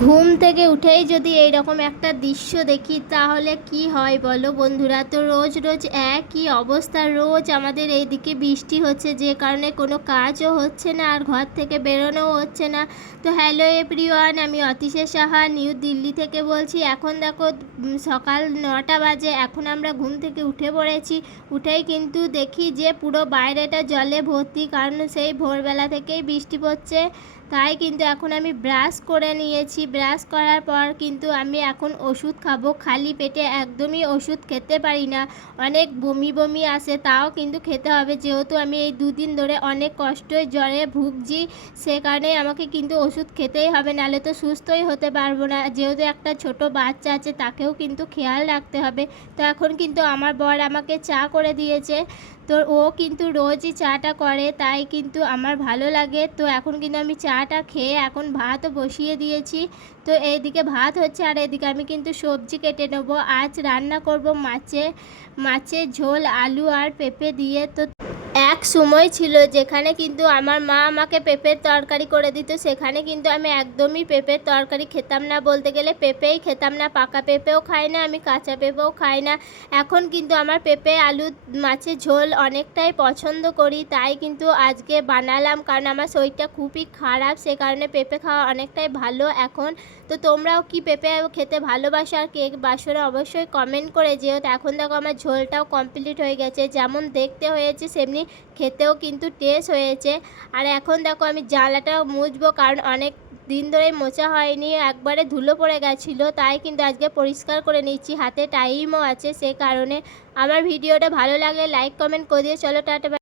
ঘুম থেকে উঠেই যদি এইরকম একটা দৃশ্য দেখি তাহলে কি হয় বলো বন্ধুরা। তো রোজ রোজ একই অবস্থা, রোজ আমাদের এইদিকে বৃষ্টি হচ্ছে, যে কারণে কোনো কাজও হচ্ছে না আর ঘর থেকে বেরোনোও হচ্ছে না। তো হ্যালো এভরিওয়ান, আমি অতিশা সাহা নিউ দিল্লি থেকে বলছি। এখন দেখো সকাল 9টা বাজে, এখন আমরা ঘুম থেকে উঠে পড়েছি। উঠেই কিন্তু দেখি যে পুরো বাইরেটা জলে ভর্তি, কারণ সেই ভোরবেলা থেকেই বৃষ্টি পড়ছে। তাই কিন্তু এখন আমি ব্রাশ করে নিয়েছি। ব্রাশ করার পর কিন্তু আমি এখন ওষুধ খাবো। খালি পেটে একদমই ওষুধ খেতে পারি না, অনেক বমি বমি আসে, তাও কিন্তু খেতে হবে, যেহেতু আমি এই দুদিন ধরে অনেক কষ্টই জ্বরে ভুগছি। সে কারণে আমাকে কিন্তু ওষুধ খেতেই হবে, নাহলে তো সুস্থই হতে পারবো না। যেহেতু একটা ছোট বাচ্চা আছে, তাকেও কিন্তু খেয়াল রাখতে হবে। তো এখন কিন্তু আমার বর আমাকে চা করে দিয়েছে। তো ও কিন্তু রোজই চাটা করে, তাই কিন্তু আমার ভালো লাগে। তো এখন কিন্তু আমি চাটা খেয়ে এখন ভাতও বসিয়ে দিয়েছি। তো এইদিকে ভাত হচ্ছে আর এদিকে আমি কিন্তু সবজি কেটে নেবো। আজ রান্না করব মাছের ঝোল, আলু আর পেঁপে দিয়ে। তো এক সময় ছিল যেখানে কিন্তু আমার মা আমাকে পেঁপের তরকারি করে দিত, সেখানে কিন্তু আমি একদমই পেঁপের তরকারি খেতাম না, বলতে গেলে পেঁপেই খেতাম না। পাকা পেঁপেও খাই না আমি, কাঁচা পেঁপেও খাই না। এখন কিন্তু আমার পেঁপে আলু মাছের ঝোল অনেকটাই পছন্দ করি, তাই কিন্তু আজকে বানালাম, কারণ আমার শরীরটা খুবই খারাপ, সে কারণে পেঁপে খাওয়া অনেকটাই ভালো এখন। তো তোমরাও কি পেঁপে খেতে ভালোবাসো আর কে বাসো না অবশ্যই কমেন্ট করে যেও। তো এখন দেখো আমার ঝোলটাও কমপ্লিট হয়ে গেছে, যেমন দেখতে হয়েছে সেমনি খেতেও কিন্তু টেস্ট হয়েছে। আর এখন দেখো আমি জানলাটাও মুছবো, কারণ অনেক দিন ধরে মোছা হয়নি, একবারে ধুলো পড়ে গেছিলো, তাই কিন্তু আজকে পরিষ্কার করে নিচ্ছি, হাতে টাইমও আছে, সে কারণে। আমার ভিডিওটা ভালো লাগলে লাইক কমেন্ট করে দিয়ে চলো টাটা।